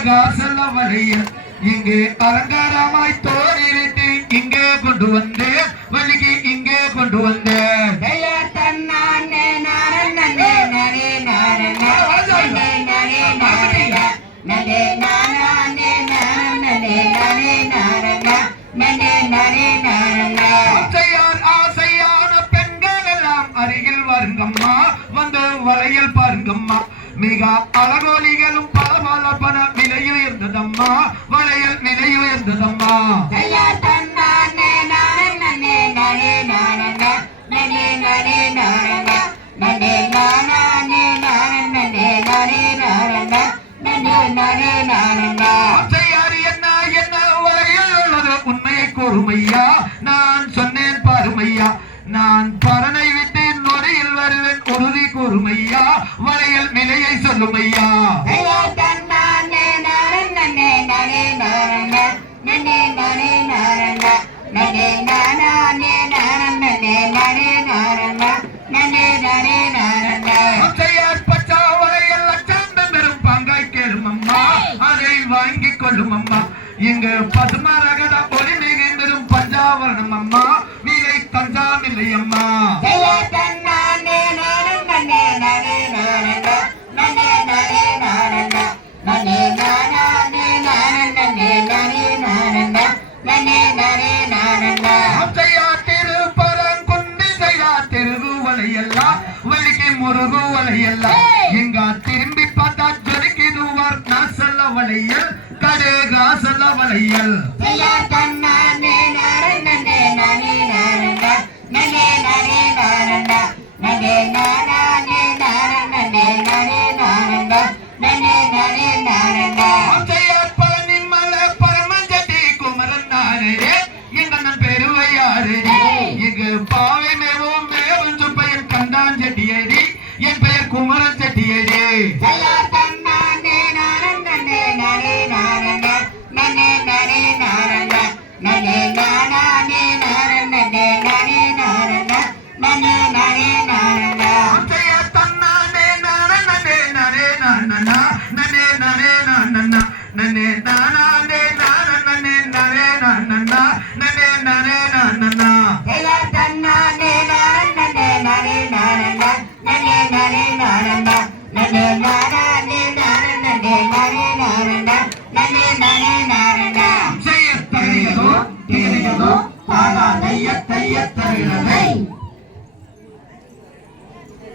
அழகாசல் அவளைய இங்கே அலங்காரமாய் தோறிவிட்டு இங்கே கொண்டு வந்து வலிக்கு இங்கே கொண்டு வந்த நரே நரே மிக அழகோலிகளும் பல பல பல விலையுயர்ந்ததம்மா வளையல் விலையுயர்ந்ததம்மா. பொருளை கூறுமையா? வளையல் நிலையை சொல்லுமையா? வாங்கிக் கொள்ளும் அம்மா இங்கு பதுமாரா திருவுவலையெல்லாம் வலிக்கு முருகுவலையெல்லாம் எங்க திரும்பி பார்த்தா ஜொலிக்குதுவார் நாசல்ல வளையல் கடே காசல்ல வளையல் நாரண்டா குமரன் செட்டியது நனே நனே நன்னா செய்ய